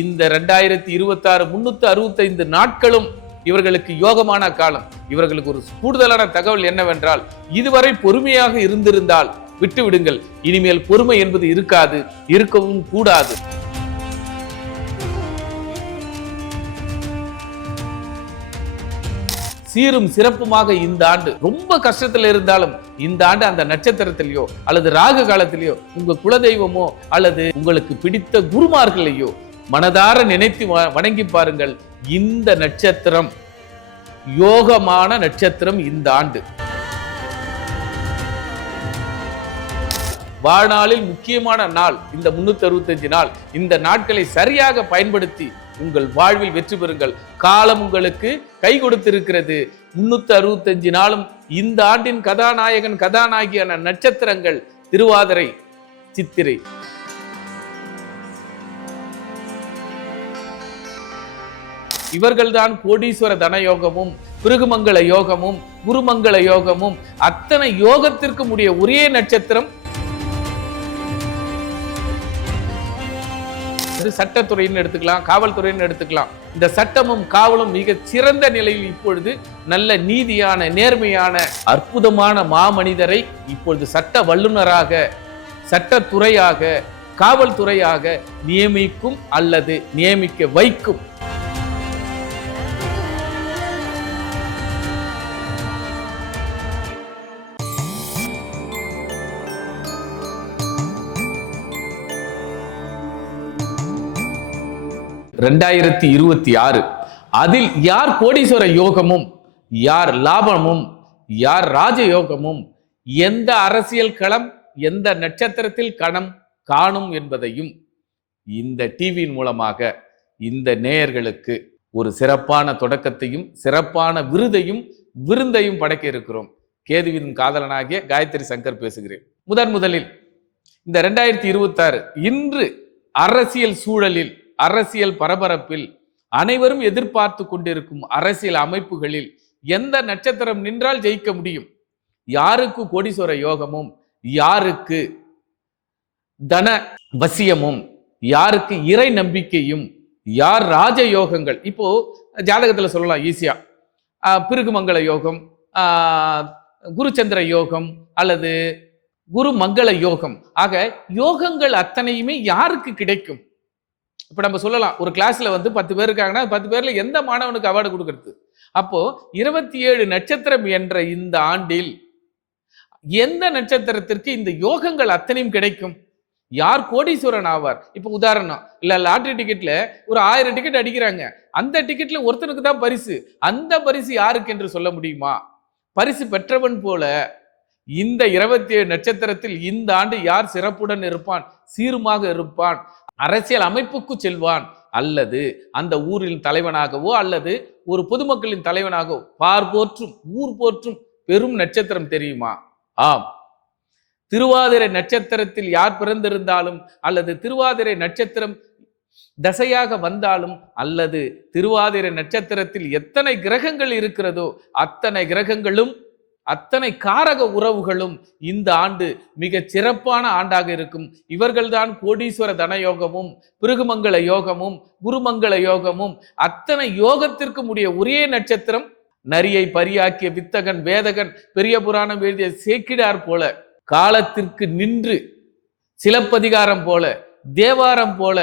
இந்த 2026 365 நாட்களும் இவர்களுக்கு யோகமான காலம். இவர்களுக்கு ஒரு கூடுதலான தகவல் என்னவென்றால், இதுவரை பொறுமையாக இருந்திருந்தால் விட்டு விடுங்கள். இனிமேல் பொறுமை என்பது இருக்காது, இருக்கவும் கூடாது. சீரும் சிறப்புமாக இந்த ஆண்டு ரொம்ப கஷ்டத்துல இருந்தாலும் இந்த ஆண்டு அந்த நட்சத்திரத்திலேயோ அல்லது ராகு காலத்திலேயோ உங்க குலதெய்வமோ அல்லது உங்களுக்கு பிடித்த குருமார்களையோ மனதார நினைத்து வணங்கி பாருங்கள். இந்த நட்சத்திரம் யோகமான நட்சத்திரம். இந்த ஆண்டு வாழ்நாளில் முக்கியமான நாள். இந்த 365 நாள், இந்த நாட்களை சரியாக பயன்படுத்தி உங்கள் வாழ்வில் வெற்றி பெறுங்கள். காலம் உங்களுக்கு கை கொடுத்திருக்கிறது. 365 நாளும் இந்த ஆண்டின் கதாநாயகன் கதாநாயகியான நட்சத்திரங்கள் திருவாதிரை, சித்திரை. இவர்கள்தான் கோடீஸ்வர தனயோகமும் பிருகுமங்கள யோகமும் குருமங்கள யோகமும் அத்தனை யோகத்திற்கு உடைய ஒரே நட்சத்திரம். சட்டத்துறைன்னு எடுத்துக்கலாம், காவல்துறைன்னு எடுத்துக்கலாம். இந்த சட்டமும் காவலும் மிக சிறந்த நிலையில் இப்பொழுது நல்ல நீதியான நேர்மையான அற்புதமான மாமனிதரை இப்பொழுது சட்ட வல்லுநராக, சட்டத்துறையாக, காவல்துறையாக நியமிக்கும் அல்லது நியமிக்க வைக்கும். (2026) அதில் யார் கோடீஸ்வர யோகமும், யார் லாபமும், யார் ராஜயோகமும், எந்த அரசியல் களம் எந்த நட்சத்திரத்தில் கணம் காணும் என்பதையும் இந்த டிவியின் மூலமாக இந்த நேயர்களுக்கு ஒரு சிறப்பான தொடக்கத்தையும் சிறப்பான விருந்தையும் படைக்க இருக்கிறோம். கேதுவின் காதலனாகிய காயத்ரி சங்கர் பேசுகிறேன். முதலில் இந்த 2026 இன்று அரசியல் சூழலில், அரசியல் பரபரப்பில், அனைவரும் எதிர்பார்த்து கொண்டிருக்கும் அரசியல் அமைப்புகளில் எந்த நட்சத்திரம் நின்றால் ஜெயிக்க முடியும், யாருக்கு கோடீஸ்வர யோகமும், யாருக்கு தன வசியமும், யாருக்கு இறை நம்பிக்கையும், யார் ராஜயோகங்கள். இப்போ ஜாதகத்துல சொல்லலாம் ஈஸியா, பிருகுமங்கள யோகம், குருச்சந்திர யோகம் அல்லது குரு மங்கள யோகம். ஆக யோகங்கள் அத்தனையுமே யாருக்கு கிடைக்கும்? இப்ப நம்ம சொல்லலாம், ஒரு கிளாஸ்ல 10 பேர் இருக்காங்கன்னா 10 பேர்ல எந்த மாணவனுக்கு அவார்டு கொடுக்கறது? அப்போ 27 நட்சத்திரம் என்ற இந்த ஆண்டில் எந்த நட்சத்திரத்திற்கு இந்த யோகங்கள் அத்தனையும் கிடைக்கும்? யார் கோடீஸ்வரன் ஆவார்? இப்ப உதாரணம், இல்ல லாட்டரி டிக்கெட்ல ஒரு 1000 டிக்கெட் அடிக்கிறாங்க, அந்த டிக்கெட்ல ஒருத்தனுக்கு தான் பரிசு. அந்த பரிசு யாருக்கு என்று சொல்ல முடியுமா? பரிசு பெற்றவன் போல இந்த 27 நட்சத்திரத்தில் இந்த ஆண்டு யார் சிறப்புடன் இருப்பான், சீருமாக இருப்பான், அரசியல் அமைப்புக்கு செல்வான், அல்லது அந்த ஊரின் தலைவனாகவோ அல்லது ஒரு பொதுமக்களின் தலைவனாகவோ பார் போற்றும் ஊர் போற்றும் பெரும் நட்சத்திரம் தெரியுமா? ஆம், திருவாதிரை நட்சத்திரத்தில் யார் பிறந்திருந்தாலும் அல்லது திருவாதிரை நட்சத்திரம் தசையாக வந்தாலும் அல்லது திருவாதிரை நட்சத்திரத்தில் எத்தனை கிரகங்கள் இருக்கிறதோ அத்தனை கிரகங்களும் அத்தனை காரக உறவுகளும் இந்த ஆண்டு மிக சிறப்பான ஆண்டாக இருக்கும். இவர்கள்தான் கோடீஸ்வர தனயோகமும் பிருகுமங்கள யோகமும் குருமங்கள யோகமும் அத்தனை யோகத்திற்கும் உடைய ஒரே நட்சத்திரம். நரியை பரியாக்கிய வித்தகன் வேதகன் பெரிய புராணம் எழுதிய சேக்கிடார் போல, காலத்திற்கு நின்று சிலப்பதிகாரம் போல, தேவாரம் போல,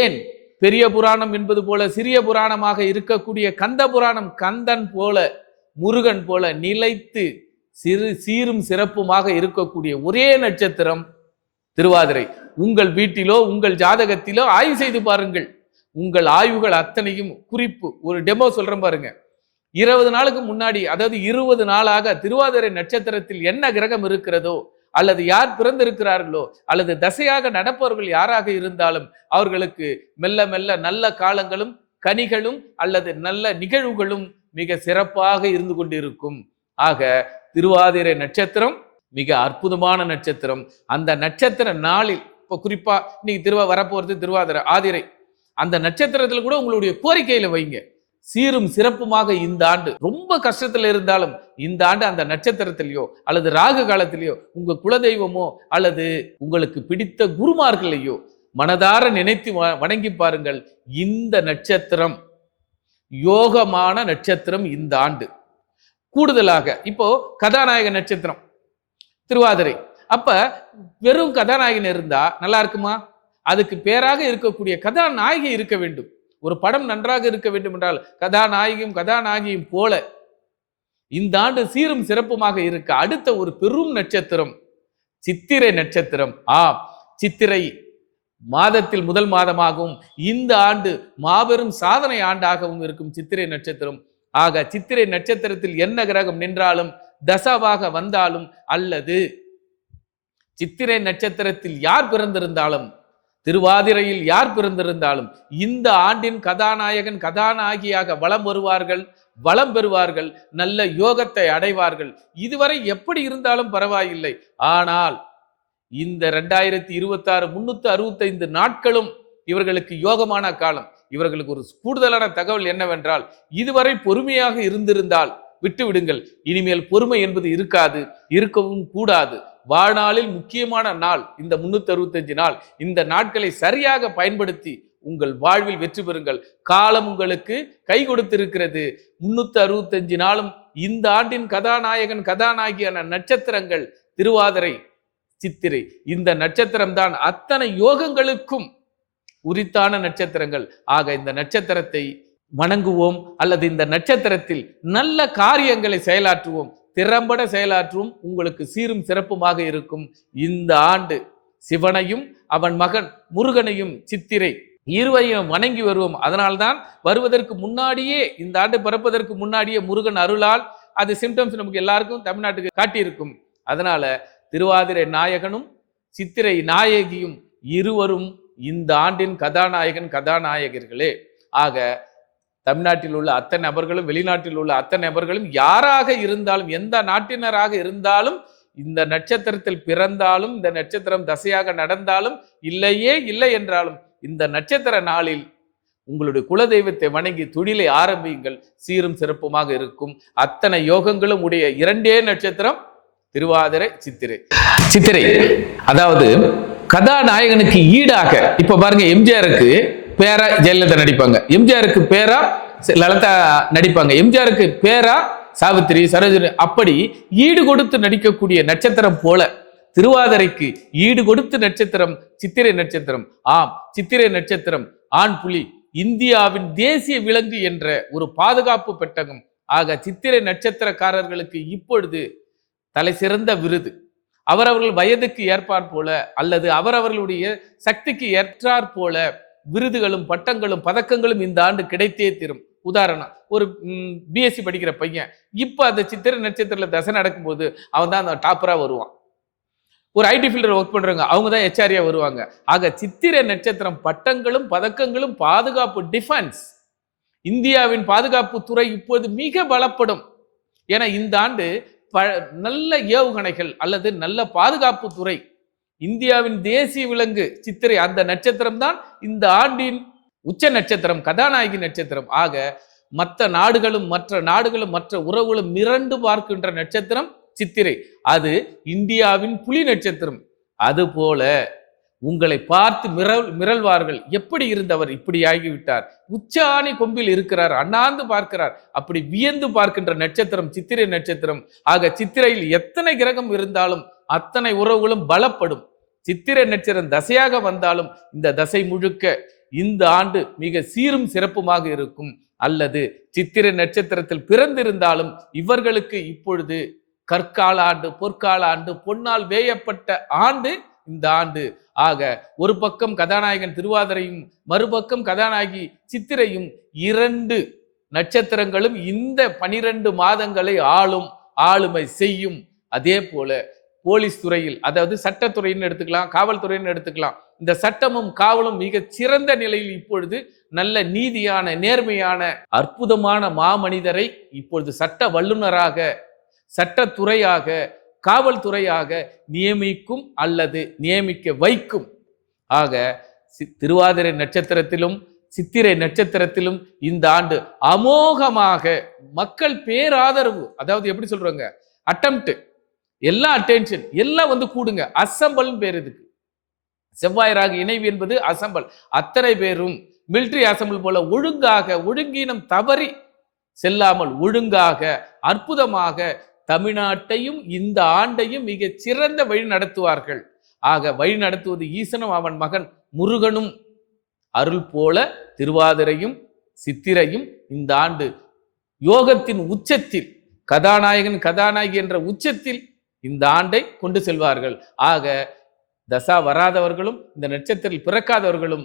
ஏன் பெரிய புராணம் என்பது போல சிறிய புராணமாக இருக்கக்கூடிய கந்த புராணம் கந்தன் போல, முருகன் போல நிலைத்து சீரும் சிறப்புமாக இருக்கக்கூடிய ஒரே நட்சத்திரம் திருவாதிரை. உங்கள் வீட்டிலோ உங்கள் ஜாதகத்திலோ ஆய்வு செய்து பாருங்கள். உங்கள் ஆய்வுகள் அத்தனையும் குறிப்பு, ஒரு டெமோ சொல்றேன் பாருங்க. 20 நாளுக்கு முன்னாடி, அதாவது 20 நாளாக திருவாதிரை நட்சத்திரத்தில் என்ன கிரகம் இருக்கிறதோ அல்லது யார் பிறந்திருக்கிறார்களோ அல்லது தசையாக நடப்பவர்கள் யாராக இருந்தாலும் அவர்களுக்கு மெல்ல மெல்ல நல்ல காலங்களும் கனிகளும் அல்லது நல்ல நிகழ்வுகளும் மிக சிறப்பாக இருந்து கொண்டிருக்கும். ஆக திருவாதிரை நட்சத்திரம் மிக அற்புதமான நட்சத்திரம். அந்த நட்சத்திர நாளில், இப்போ குறிப்பா இன்னைக்கு வரப்போறது திருவாதிரை ஆதிரை, அந்த நட்சத்திரத்துல கூட உங்களுடைய கோரிக்கையில வைங்க. சீரும் சிறப்புமாக இந்த ஆண்டு ரொம்ப கஷ்டத்துல இருந்தாலும் இந்த ஆண்டு அந்த நட்சத்திரத்திலேயோ அல்லது ராகு காலத்திலேயோ உங்க குலதெய்வமோ அல்லது உங்களுக்கு பிடித்த குருமார்களையோ மனதார நினைத்து வணங்கி பாருங்கள். இந்த நட்சத்திரம் யோகமான நட்சத்திரம் இந்த ஆண்டு. கூடுதலாக இப்போ கதாநாயக நட்சத்திரம் திருவாதிரை. அப்ப வெறும் கதாநாயகன் இருந்தா நல்லா இருக்குமா? அதுக்கு பேராக இருக்கக்கூடிய கதாநாயகி இருக்க வேண்டும். ஒரு படம் நன்றாக இருக்க வேண்டும் என்றால் கதாநாயகியும் கதாநாயகியும் போல இந்த ஆண்டு சீரும் சிறப்புமாக இருக்க அடுத்த ஒரு பெரும் நட்சத்திரம் சித்திரை நட்சத்திரம். சித்திரை மாதத்தில் முதல் மாதமாகவும் இந்த ஆண்டு மாபெரும் சாதனை ஆண்டாகவும் இருக்கும் சித்திரை நட்சத்திரம். ஆக சித்திரை நட்சத்திரத்தில் என்ன கிரகம் நின்றாலும், தசாவாக வந்தாலும், அல்லது சித்திரை நட்சத்திரத்தில் யார் பிறந்திருந்தாலும், திருவாதிரையில் யார் பிறந்திருந்தாலும் இந்த ஆண்டின் கதாநாயகன் கதாநாயகியாக வலம் வருவார்கள், வளம் பெறுவார்கள், நல்ல யோகத்தை அடைவார்கள். இதுவரை எப்படி இருந்தாலும் பரவாயில்லை. ஆனால் இந்த 2026 365 நாட்களும் இவர்களுக்கு யோகமான காலம். இவர்களுக்கு ஒரு கூடுதலான தகவல் என்னவென்றால், இதுவரை பொறுமையாக இருந்திருந்தால் விட்டுவிடுங்கள். இனிமேல் பொறுமை என்பது இருக்காது, இருக்கவும் கூடாது. வாழ்நாளில் முக்கியமான நாள் இந்த 365 நாள். இந்த நாட்களை சரியாக பயன்படுத்தி உங்கள் வாழ்வில் வெற்றி பெறுங்கள். காலம் உங்களுக்கு கை கொடுத்திருக்கிறது. 365 நாளும் இந்த ஆண்டின் கதாநாயகன் கதாநாயகியான நட்சத்திரங்கள் திருவாதிரை, சித்திரை. இந்த நட்சத்திரம் தான் அத்தனை யோகங்களுக்கும் உரித்தான நட்சத்திரங்கள். ஆக இந்த நட்சத்திரத்தை வணங்குவோம், அல்லது இந்த நட்சத்திரத்தில் நல்ல காரியங்களை செயலாற்றுவோம், திறம்பட செயலாற்றுவோம். உங்களுக்கு சீரும் சிறப்புமாக இருக்கும். இந்த ஆண்டு சிவனையும் அவன் மகன் முருகனையும் சித்திரை இருவரையும் வணங்கி வருவோம். அதனால்தான் வருவதற்கு முன்னாடியே, இந்த ஆண்டு பிறப்பதற்கு முன்னாடியே முருகன் அருளால் அது சிம்டம்ஸ் நமக்கு எல்லாருக்கும் தமிழ்நாட்டுக்கு காட்டியிருக்கும். அதனால திருவாதிரை நாயகனும் சித்திரை நாயகியும் இருவரும் இந்த ஆண்டின் கதாநாயகன் கதாநாயகர்களே. ஆக தமிழ்நாட்டில் உள்ள அத்தனை நபர்களும், வெளிநாட்டில் உள்ள அத்தனை நபர்களும், யாராக இருந்தாலும், எந்த நாட்டினராக இருந்தாலும், இந்த நட்சத்திரத்தில் பிறந்தாலும், இந்த நட்சத்திரம் தசையாக நடந்தாலும், இல்லையே இல்லை என்றாலும், இந்த நட்சத்திர நாளில் உங்களுடைய குலதெய்வத்தை வணங்கி தொழிலை ஆரம்பியுங்கள். சீரும் சிறப்புமாக இருக்கும். அத்தனை யோகங்களும் உடைய இரண்டே நட்சத்திரம் திருவாதிரை, சித்திரை. சித்திரை அதாவது கதாநாயகனுக்கு ஈடாக இப்ப பாருங்க, எம்ஜிஆருக்கு பேரா ஜெயலலிதா நடிப்பாங்க, எம்ஜிஆருக்கு பேரா லலிதா நடிப்பாங்க, எம்ஜிஆருக்கு பேரா சாவித்திரி, சரோஜினி. அப்படி ஈடு கொடுத்து நடிக்கக்கூடிய நட்சத்திரம் போல திருவாதிரைக்கு ஈடு கொடுத்து நட்சத்திரம் சித்திரை நட்சத்திரம். சித்திரை நட்சத்திரம் ஆண் புலி, இந்தியாவின் தேசிய விலங்கு என்ற ஒரு பாதுகாப்பு பெட்டகம். ஆக சித்திரை நட்சத்திரக்காரர்களுக்கு இப்பொழுது தலை சிறந்த விருது அவரவர்கள் வயதுக்கு ஏற்பார் போல, அல்லது அவரவர்களுடைய சக்திக்கு ஏற்றாற் போல விருதுகளும் பட்டங்களும் பதக்கங்களும் இந்த ஆண்டு கிடைத்தே தீரும். உதாரணம், ஒரு பிஎஸ்சி படிக்கிற பையன் இப்ப அந்த சித்திரை நட்சத்திரத்துல தசை நடக்கும்போது அவன் தான் அந்த டாப்பரா வருவான். ஒரு ஐடி ஃபீல்டர் ஒர்க் பண்றவங்க அவங்க தான் ஹெச்ஆரியா வருவாங்க. ஆக சித்திரை நட்சத்திரம் பட்டங்களும் பதக்கங்களும் பாதுகாப்பு, டிஃபென்ஸ், இந்தியாவின் பாதுகாப்பு துறை இப்போது மிக பலப்படும். ஏன்னா இந்த ஆண்டு நல்ல ஏவுகணைகள் அல்லது நல்ல பாதுகாப்பு துறை, இந்தியாவின் தேசிய விலங்கு சித்திரை, அந்த நட்சத்திரம் தான் இந்த ஆண்டின் உச்ச நட்சத்திரம், கதாநாயகி நட்சத்திரம். ஆக மற்ற நாடுகளும் மற்ற உறவுகளும் மிரண்டு பார்க்கின்ற நட்சத்திரம் சித்திரை. அது இந்தியாவின் புலி நட்சத்திரம். அதுபோல உங்களை பார்த்து மிரள்வார்கள். எப்படி இருந்தவர் இப்படி ஆகிவிட்டார், உச்சாணி கொம்பில் இருக்கிறார், அண்ணாந்து பார்க்கிறார், அப்படி வியந்து பார்க்கின்ற நட்சத்திரம் சித்திரை நட்சத்திரம். ஆக சித்திரையில் எத்தனை கிரகம் இருந்தாலும் அத்தனை உறவுகளும் பலப்படும். சித்திரை நட்சத்திரம் தசையாக வந்தாலும் இந்த தசை முழுக்க இந்த ஆண்டு மிக சீரும் சிறப்புமாக இருக்கும். அல்லது சித்திரை நட்சத்திரத்தில் பிறந்திருந்தாலும் இவர்களுக்கு இப்பொழுது கற்கால ஆண்டு, பொற்கால ஆண்டு, பொன்னால் வேயப்பட்ட ஆண்டு இந்த ஆண்டு. ஆக ஒரு பக்கம் கதாநாயகன் திருவாதிரையும் மறுபக்கம் கதாநாயகி சித்திரையும், இரண்டு நட்சத்திரங்களும் இந்த 12 மாதங்களை ஆளுமை செய்யும். அதே போல போலீஸ் துறையில், அதாவது சட்டத்துறைன்னு எடுத்துக்கலாம், காவல்துறைன்னு எடுத்துக்கலாம், இந்த சட்டமும் காவலும் மிக சிறந்த நிலையில் இப்பொழுது நல்ல நீதியான, நேர்மையான, அற்புதமான மாமனிதரை இப்பொழுது சட்ட வல்லுநராக, சட்டத்துறையாக, காவல்துறையாக நியமிக்கும் அல்லது நியமிக்க வைக்கும். ஆக திருவாதிரை நட்சத்திரத்திலும் சித்திரை நட்சத்திரத்திலும் இந்த ஆண்டு அமோகமாக மக்கள் பேராதரவு, அதாவது எப்படி சொல்றாங்க, அட்டெம்ப்ட், எல்லா அட்டென்ஷன் எல்லாம் வந்து கூடுங்க, அசம்பல் பேர் இதுக்கு. செவ்வாய் ராகு இணைவு என்பது அசம்பல். அத்தனை பேரும் மிலிட்டரி அசம்பிள் போல ஒழுங்கீனம் தவறி செல்லாமல் ஒழுங்காக அற்புதமாக தமிழ்நாட்டையும் இந்த ஆண்டையும் மிக சிறந்த வழி நடத்துவார்கள். ஆக வழி நடத்துவது ஈசனும் அவன் மகன் முருகனும். அருள் போல திருவாதிரையும் சித்திரையும் இந்த ஆண்டு யோகத்தின் உச்சத்தில், கதாநாயகன் கதாநாயகி என்ற உச்சத்தில் இந்த ஆண்டை கொண்டு செல்வார்கள். ஆக தசா வராதவர்களும் இந்த நட்சத்திரத்தில் பிறக்காதவர்களும்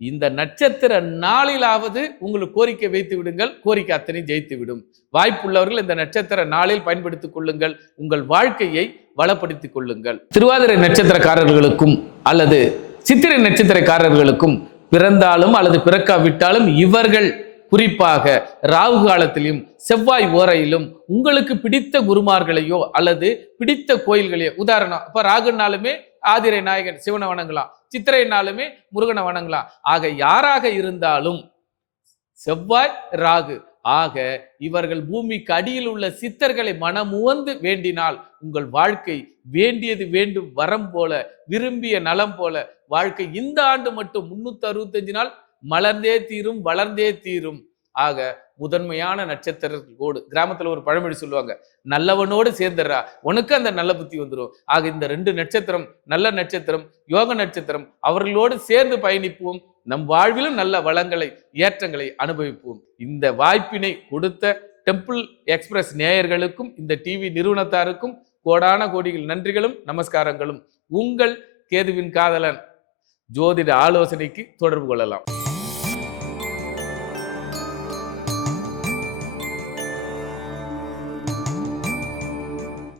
இந்த நட்சத்திர நாளிலாவது உங்களுக்கு கோரிக்கை வைத்து விடுங்கள். கோரிக்கை அத்தனை ஜெயித்து விடும். வாய்ப்புள்ளவர்கள் இந்த நட்சத்திர நாளில் பயன்படுத்திக் கொள்ளுங்கள். உங்கள் வாழ்க்கையை வளப்படுத்திக் கொள்ளுங்கள். திருவாதிரை நட்சத்திரக்காரர்களுக்கும் அல்லது சித்திரை நட்சத்திரக்காரர்களுக்கும் பிறந்தாலும் அல்லது பிறக்காவிட்டாலும் இவர்கள் குறிப்பாக ராகு காலத்திலும் செவ்வாய் ஓரையிலும் உங்களுக்கு பிடித்த குருமார்களையோ அல்லது பிடித்த கோயில்களையோ, உதாரணம் இப்ப ராகுனாலுமே ஆதிரை நாயகன் சிவனை வணங்கலாம், சித்திரைனாலுமே முருகனை வணங்கலாம். ஆக யாராக இருந்தாலும் செவ்வாய் ராகு, ஆக இவர்கள் பூமிக்கு அடியில் உள்ள சித்தர்களை மனமுவந்து வேண்டினால் உங்கள் வாழ்க்கை வேண்டியது வேண்டும் வரம் போல, விரும்பிய நலம் போல வாழ்க்கை இந்த ஆண்டு மட்டும் 365 நாள் மலர்ந்தே தீரும், வளர்ந்தே தீரும். ஆக முதன்மையான நட்சத்திரத்தோடு, கிராமத்துல ஒரு பழமொழி சொல்லுவாங்க, நல்லவனோடு சேர்ந்துடுறா உனக்கு அந்த நல்ல புத்தி வந்துடும். ஆக இந்த 2 நட்சத்திரம், நல்ல நட்சத்திரம், யோக நட்சத்திரம், அவர்களோடு சேர்ந்து பயணிப்போம். நம் வாழ்விலும் நல்ல வளங்களை, ஏற்றங்களை அனுபவிப்போம். இந்த வாய்ப்பினை கொடுத்த டெம்பிள் எக்ஸ்பிரஸ் நேயர்களுக்கும் இந்த டிவி நிறுவனத்தாருக்கும் கோடான கோடிகள் நன்றிகளும் நமஸ்காரங்களும். உங்கள் கேதுவின் காதலன். ஜோதிட ஆலோசனைக்கு தொடர்பு கொள்ளலாம்.